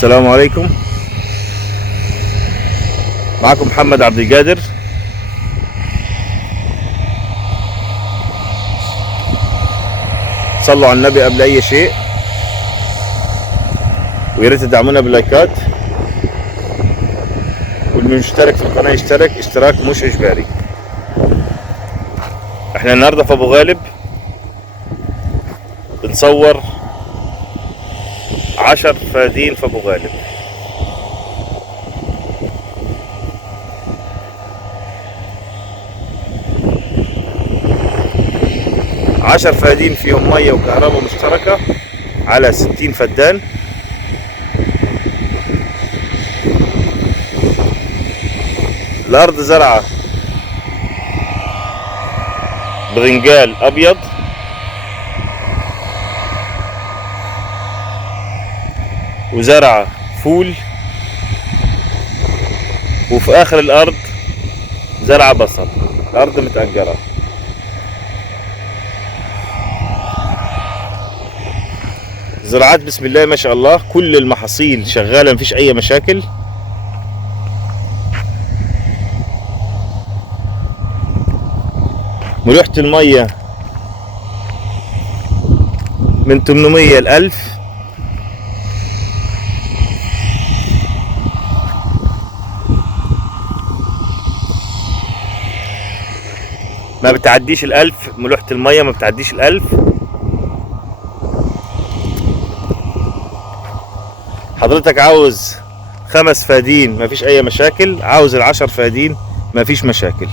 السلام عليكم. معكم محمد عبد القادر. صلوا على النبي قبل اي شيء، ويا ريت تدعمونا باللايكات، واللي مشترك في القناه يشترك اشتراك مش اجباري. احنا النهارده في ابو غالب بنصور 10 فدادين في ابو غالب. عشر فدادين فيهم مية وكهرباء مشتركة على 60 فدان. الأرض زرعة برنجال أبيض، وزرعة فول، وفي آخر الأرض زرعة بصل. الأرض متأجرة. زراعات بسم الله ما شاء الله، كل المحاصيل شغالة مفيش أي مشاكل. ملوحة المية من 800 ل1000. ما بتعديش 1000 ملوحة المية، ما بتعديش 1000. حضرتك عاوز 5 فدادين مفيش اي مشاكل، عاوز 10 فدادين مفيش مشاكل.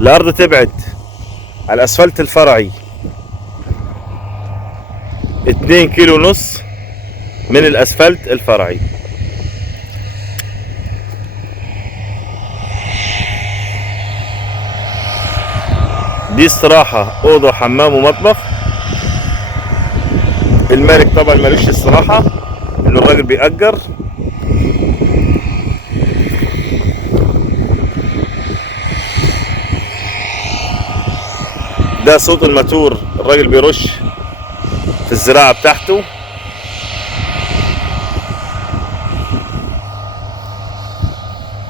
الارض تبعد على الاسفلت الفرعي 2 كيلو ونص من الاسفلت الفرعي. دي استراحة، اوضة وحمام ومطبخ. المالك طبعا مالوش استراحة، انه الراجل بيأجر. ده صوت الماتور، الراجل بيرش في الزراعة بتاعته.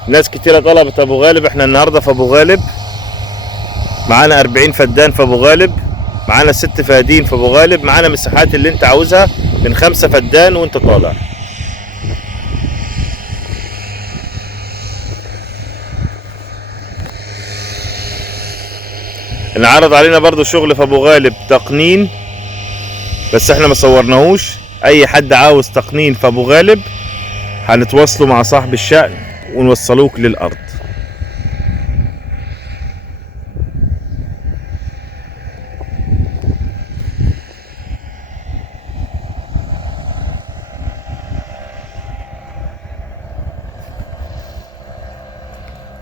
ناس كتيرة طلبت ابو غالب. احنا النهاردة في ابو غالب، معانا 40 فدان في ابو غالب، معانا 6 فدادين في ابو غالب، معانا مساحات اللي انت عاوزها من 5 فدان وانت طالع. انعرض علينا برضو شغل في ابو غالب تقنين، بس احنا ما صورناهوش. اي حد عاوز تقنين في ابو غالب هنتواصلوا مع صاحب الشأن ونوصلوك للارض.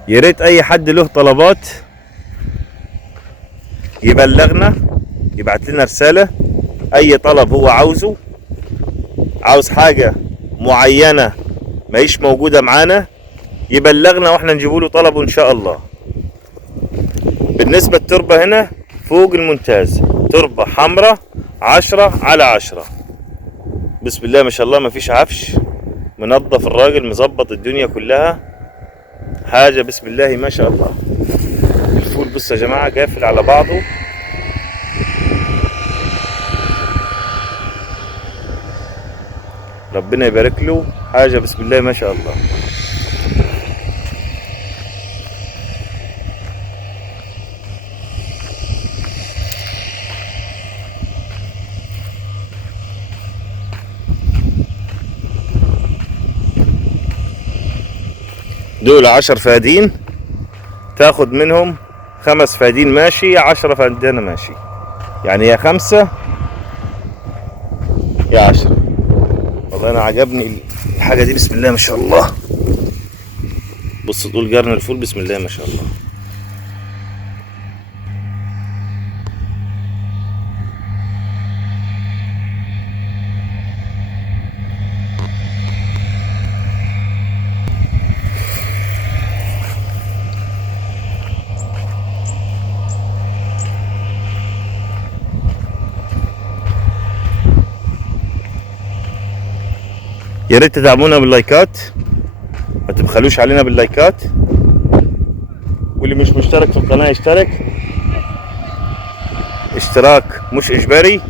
يا ريت اي حد له طلبات يبلغنا، يبعت لنا رسالة. اي طلب هو عاوزه، عاوز حاجة معينة ما هيش موجودة معانا، يبلغنا واحنا نجيبوا له طلبه ان شاء الله. بالنسبة للتربة هنا فوق الممتاز، تربة حمراء 10/10. بسم الله ما شاء الله، ما فيش عفش، منظف الراجل، مظبط الدنيا كلها، حاجة بسم الله ما شاء الله. الفول بص يا جماعة قافل على بعضه. ربنا يبارك له، حاجة بسم الله ما شاء الله. دول 10 فدادين، تاخد منهم 5 فدادين ماشي، 10 فدان ماشي، يعني يا 5 يا 10. والله انا عجبني الحاجة دي بسم الله ما شاء الله. بص طول قرن الفول بسم الله ما شاء الله. يا ريت تدعمونا باللايكات، ما تبخلوش علينا باللايكات، واللي مش مشترك في القناة يشترك، اشتراك مش اجباري.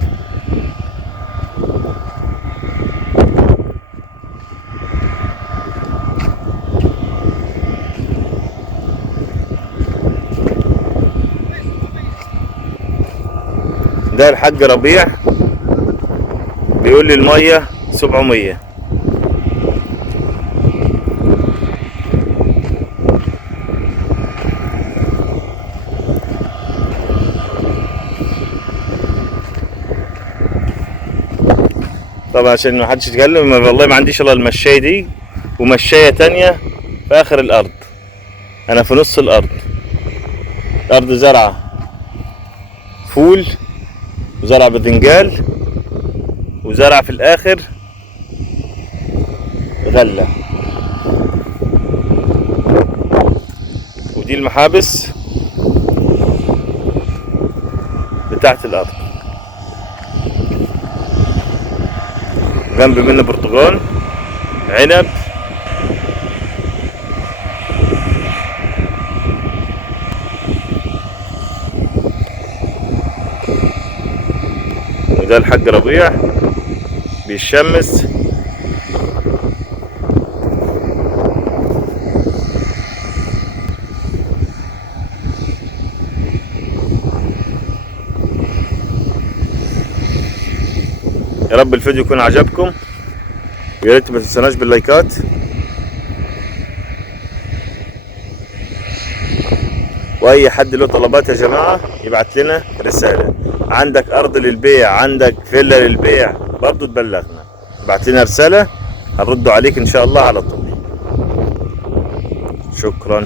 ده الحاج ربيع بيقول لي المية 700. طبعا عشان ما حدش يتكلم، والله ما عنديش الا المشاية دي ومشاية تانية في اخر الارض. انا في نص الارض، الارض زرعة فول وزرع باذنجال وزرع في الاخر غلة. ودي المحابس بتاعت الارض، جنب منه برتقال، عنب، وده الحاج ربيع بيشمس. يا رب الفيديو يكون عجبكم، ويا ريت ما تنسوناش باللايكات. واي حد له طلبات يا جماعه يبعت لنا رساله. عندك ارض للبيع، عندك فيلا للبيع، برضو تبلغنا، ابعت لنا رساله هنرد عليك ان شاء الله على طول. شكرا.